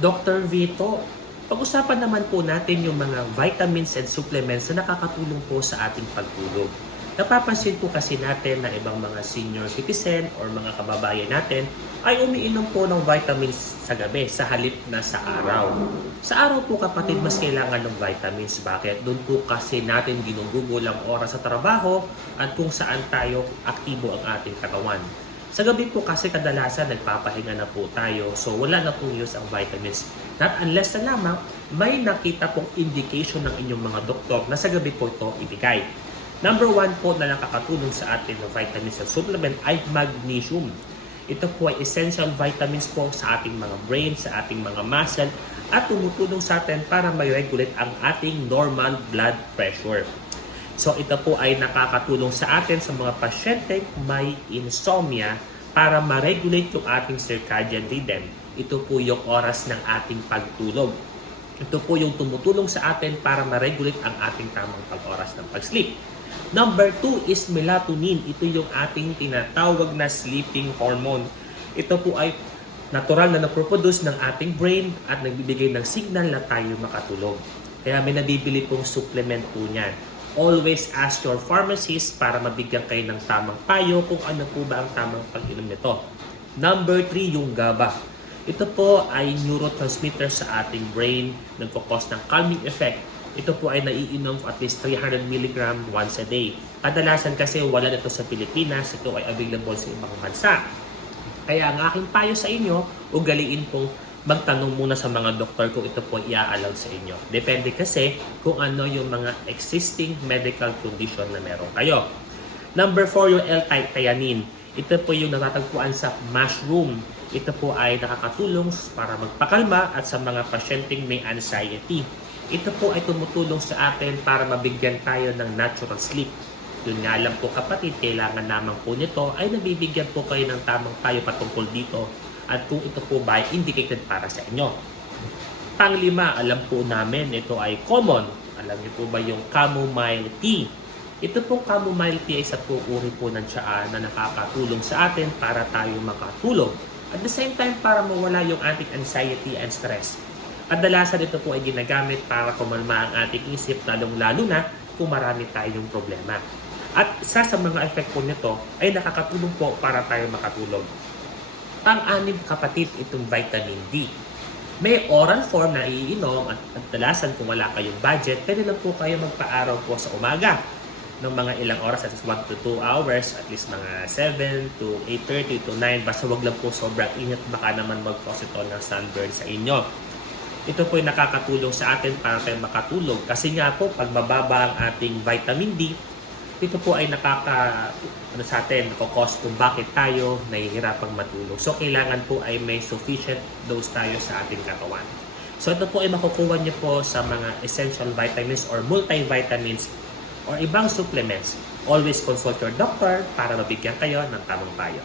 Dr. Vito, pag-usapan naman po natin yung mga vitamins and supplements na nakakatulong po sa ating pagtulog. Napapansin po kasi natin na ibang mga senior citizen or mga kababayan natin ay umiinom po ng vitamins sa gabi sa halip na sa araw. Sa araw po kapatid, mas kailangan ng vitamins. Bakit? Doon po kasi natin ginugugol ang oras sa trabaho at kung saan tayo aktibo ang ating katawan. Sa gabi po kasi kadalasan nagpapahinga na po tayo, so wala na pong use ang vitamins. Not unless na lamang may nakita pong indication ng inyong mga doktor na sa gabi po ito ibigay. Number 1 po na nakakatulong sa atin ng vitamins at supplement ay magnesium. Ito po ay essential vitamins po sa ating mga brain, sa ating mga muscle at tumutulong sa atin para ma-regulate ang ating normal blood pressure. So ito po ay nakakatulong sa atin sa mga pasyente may insomnia para ma-regulate yung ating circadian rhythm. Ito po yung oras ng ating pagtulog. Ito po yung tumutulong sa atin para ma-regulate ang ating tamang pag-oras ng pag-sleep. Number 2 is melatonin. Ito yung ating tinatawag na sleeping hormone. Ito po ay natural na naproproduce ng ating brain at nagbibigay ng signal na tayo makatulog. Kaya may nabibili pong supplement po niyan. Always ask your pharmacist para mabigyan kayo ng tamang payo kung ano po ba ang tamang pag-inom nito. Number 3, yung GABA. Ito po ay neurotransmitter sa ating brain, nagkakos ng calming effect. Ito po ay naiinom at least 300 mg once a day. Kadalasan kasi wala nito sa Pilipinas, ito ay available sa ibang bansa. Kaya ang aking payo sa inyo, ugaliin pong magtanong muna sa mga doktor kung ito po i-allow sa inyo. Depende kasi kung ano yung mga existing medical condition na meron kayo. Number 4, yung L-type theanine. Ito po yung natatagpuan sa mushroom. Ito po ay nakakatulong para magpakalma at sa mga pasyenteng may anxiety. Ito po ay tumutulong sa atin para mabigyan tayo ng natural sleep. Yun nga lang po kapatid, kailangan naman po nito ay nabibigyan po kayo ng tamang payo patungkol dito at kung ito po ba ay indicated para sa inyo. Panglima, alam po namin ito ay common. Alam niyo po ba yung chamomile tea? Ito pong chamomile tea ay isa po uri po ng tsaa na nakakatulong sa atin para tayo makatulog. At the same time, para mawala yung ating anxiety and stress. Kadalasan ito po ay ginagamit para kumalma ang ating isip, lalong-lalo na kung marami tayong problema. At isa sa mga epekto nito ay nakakatulong po para tayo makatulog. Pang-anim kapatid, itong vitamin D. May oral form na iinom at kadalasan kung wala kayong budget, pwede lang po kayo magpa-araw po sa umaga ng mga ilang oras, at least 1 to 2 hours, at least mga 7 to 8:30 to 9, basta wag lang po sobrang init, baka naman mag-cause ito ng sunburn sa inyo. Ito po ay nakakatulong sa atin para tayo makatulog. Kasi nga po, pag mababa ang ating vitamin D, ito po ay sa atin, nakakos kung bakit tayo nahihirapang matulog. So, kailangan po ay may sufficient dose tayo sa ating katawan. So, ito po ay makukuha niyo po sa mga essential vitamins or multivitamins or ibang supplements. Always consult your doctor para mabigyan kayo ng tamang payo.